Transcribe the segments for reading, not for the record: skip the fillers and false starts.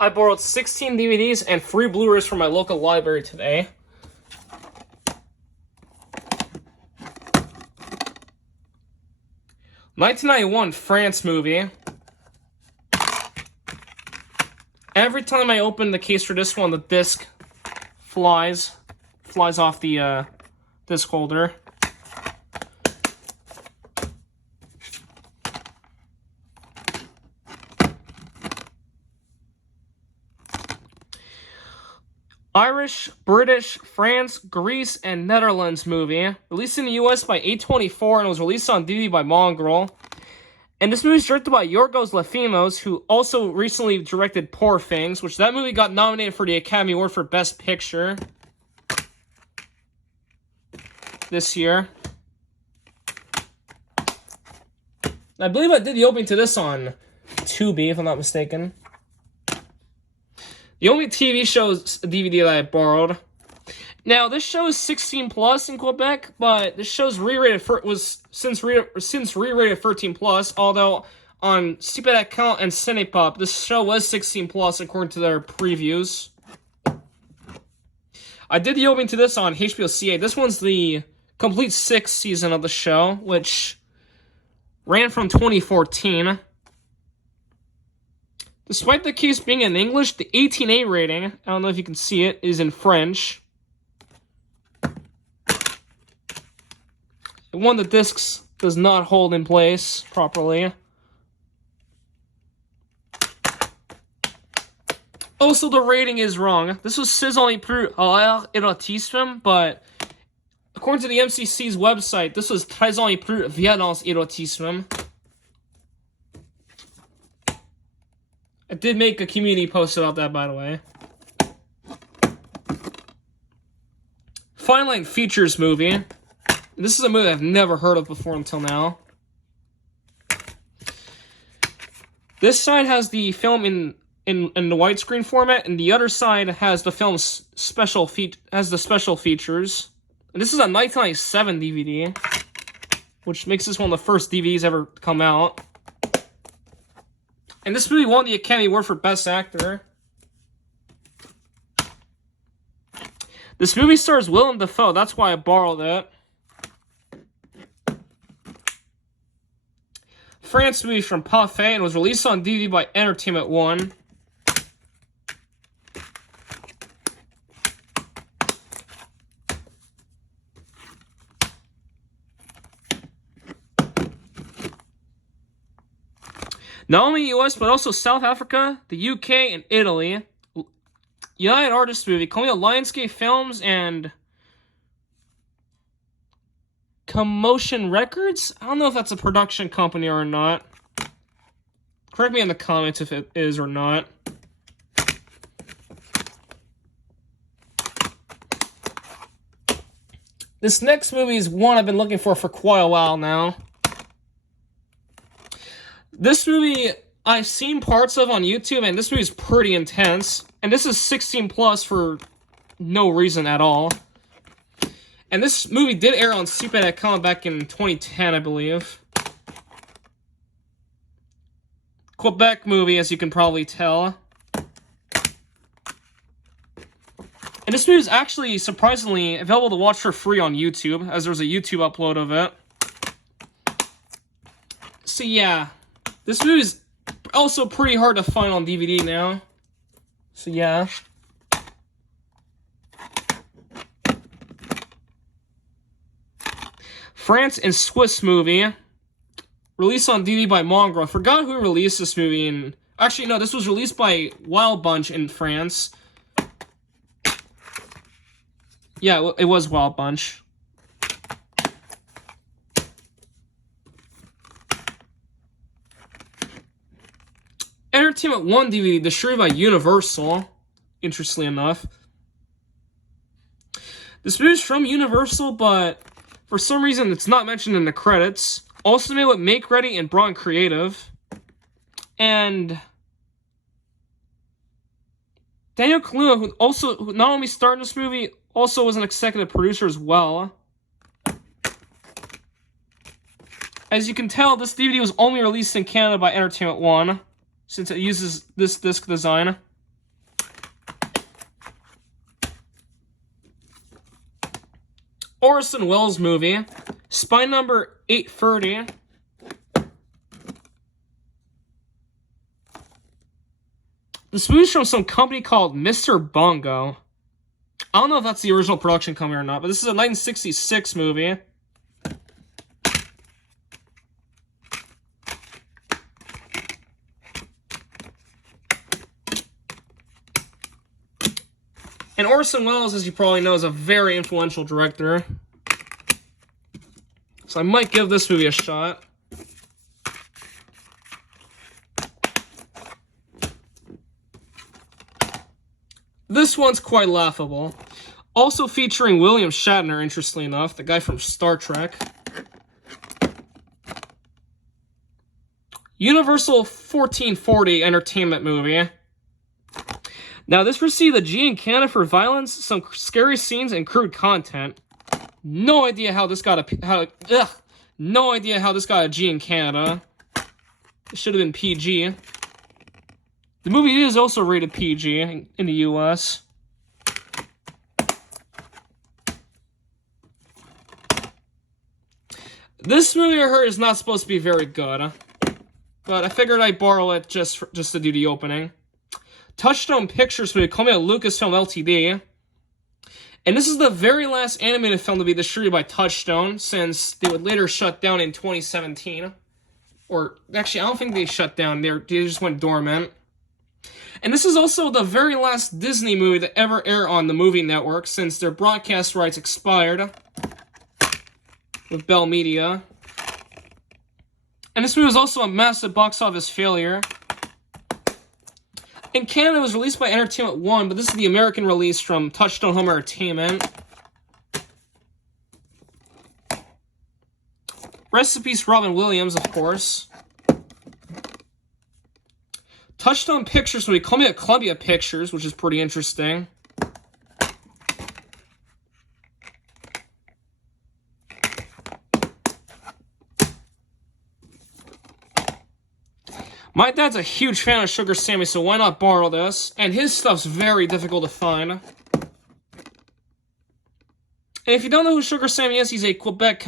I borrowed 16 DVDs and 3 Blu-rays from my local library today. "1991 France movie. Every time I open the case for this one, the disc flies off the disc holder. Irish, British, France, Greece, and Netherlands movie. Released in the US by A24 and was released on DVD by Mongrel. And this movie is directed by Yorgos Lanthimos, who also recently directed Poor Things, which that movie got nominated for the Academy Award for Best Picture this year. I believe I did the opening to this on Tubi, if I'm not mistaken. The only TV show's DVD that I borrowed. Now, this show is 16 plus in Quebec, but this show's re-rated since re-rated 13 plus. Although on Stupid Account and Cinepop, this show was 16 plus according to their previews. I did the opening to this on HBO CA. This one's the complete 6th season of the show, which ran from 2014. Despite the case being in English, the 18A rating, I don't know if you can see it, is in French. One of the discs does not hold in place properly. Also, the rating is wrong. This was saison plus érotisme, but according to the MCC's website, this was 13 ans plus violence érotisme. I did make a community post about that, by the way. Fine Line Features movie. This is a movie I've never heard of before until now. This side has the film in the widescreen format, and the other side has the film's special features. And this is a 1997 DVD, which makes this one of the first DVDs ever to come out. And this movie won the Academy Award for Best Actor. This movie stars Willem Dafoe, that's why I borrowed it. France movie from Parfait and was released on DVD by Entertainment One. Not only US, but also South Africa, the UK, and Italy. United Artists movie, Columbia Lionsgate Films, and Commotion Records? I don't know if that's a production company or not. Correct me in the comments if it is or not. This next movie is one I've been looking for quite a while now. This movie, I've seen parts of on YouTube, and this movie is pretty intense. And this is 16 plus for no reason at all. And this movie did air on Stupid.com back in 2010, I believe. Quebec movie, as you can probably tell. And this movie is actually, surprisingly, available to watch for free on YouTube, as there's a YouTube upload of it. So yeah, this movie is also pretty hard to find on DVD now. So yeah. France and Swiss movie. Released on DVD by Mongrel. I forgot who released this movie. And actually, no, this was released by Wild Bunch in France. Yeah, it was Wild Bunch. Entertainment One DVD, distributed by Universal, interestingly enough. This movie is from Universal, but for some reason it's not mentioned in the credits. Also made with Make Ready and Braun Creative. And Daniel Kaluuya, who not only starred in this movie, also was an executive producer as well. As you can tell, this DVD was only released in Canada by Entertainment One, since it uses this disc design. Orson Welles movie, Spy Number 830. This movie's from some company called Mr. Bongo. I don't know if that's the original production company or not, but this is a 1966 movie. And Orson Welles, as you probably know, is a very influential director. So I might give this movie a shot. This one's quite laughable. Also featuring William Shatner, interestingly enough, the guy from Star Trek. Universal 1440 entertainment movie. Now, this received a G in Canada for violence, some scary scenes, and crude content. No idea how this got a no idea how this got a G in Canada. It should have been PG. The movie is also rated PG in the US. This movie I heard is not supposed to be very good, but I figured I'd borrow it just to do the opening. Touchstone Pictures movie coming out Lucasfilm Ltd. And this is the very last animated film to be distributed by Touchstone, since they would later shut down in 2017. Or, actually, I don't think they shut down. They just went dormant. And this is also the very last Disney movie to ever air on the movie network, since their broadcast rights expired with Bell Media. And this movie was also a massive box office failure. In Canada, it was released by Entertainment One, but this is the American release from Touchstone Home Entertainment. Rest in peace, Robin Williams, of course. Touchstone Pictures movie coming at Columbia Pictures, which is pretty interesting. My dad's a huge fan of Sugar Sammy, so why not borrow this? And his stuff's very difficult to find. And if you don't know who Sugar Sammy is, he's a Quebec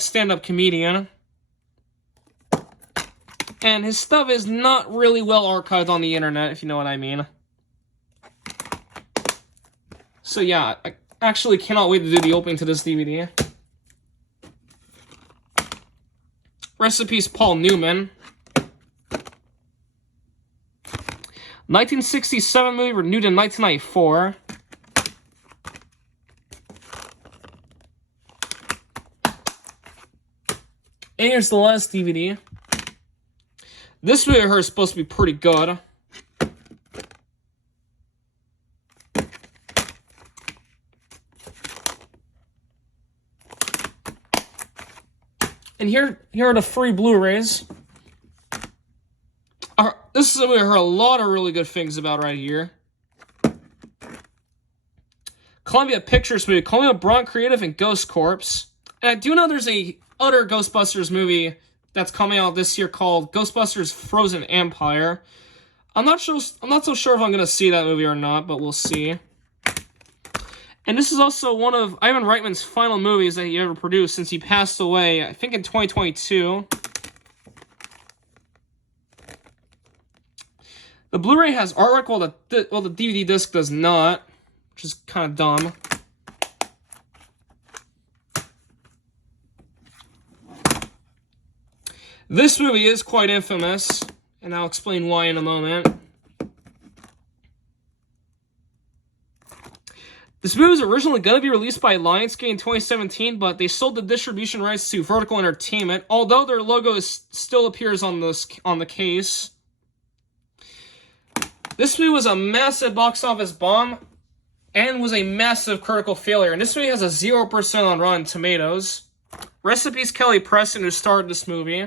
stand-up comedian. And his stuff is not really well archived on the internet, if you know what I mean. So yeah, I actually cannot wait to do the opening to this DVD. Rest in peace, Paul Newman. 1967 movie, renewed in 1994. And here's the last DVD. This movie I heard is supposed to be pretty good. And here are the free Blu-rays. This is a movie I heard a lot of really good things about right here. Columbia Pictures movie, Columbia Braun Creative and Ghost Corps. And I do know there's a other Ghostbusters movie that's coming out this year called Ghostbusters Frozen Empire. I'm not so sure if I'm gonna see that movie or not, but we'll see. And this is also one of Ivan Reitman's final movies that he ever produced since he passed away, I think in 2022. The Blu-ray has artwork while the DVD disc does not, which is kind of dumb. This movie is quite infamous, and I'll explain why in a moment. This movie was originally going to be released by Lionsgate in 2017, but they sold the distribution rights to Vertical Entertainment, although their logo still appears on the case. This movie was a massive box office bomb and was a massive critical failure. And this movie has a 0% on Rotten Tomatoes. Rest in peace, Kelly Preston, who starred this movie.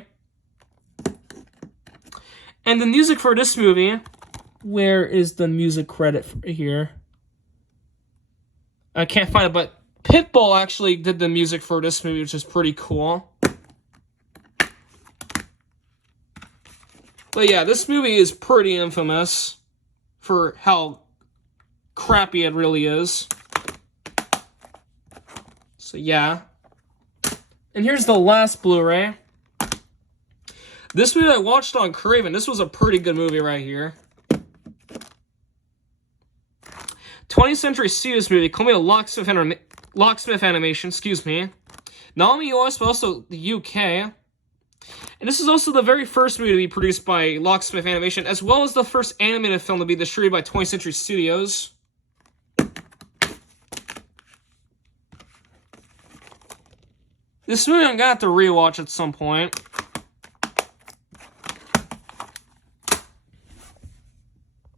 And the music for this movie, where is the music credit here? I can't find it, but Pitbull actually did the music for this movie, which is pretty cool. But yeah, this movie is pretty infamous for how crappy it really is. So yeah. And here's the last Blu-ray. This movie I watched on Craven. This was a pretty good movie right here. 20th Century Studios movie, call me a Locksmith Animation, excuse me. Not only US, but also the UK. And this is also the very first movie to be produced by Locksmith Animation, as well as the first animated film to be distributed by 20th Century Studios. This movie I'm gonna have to rewatch at some point.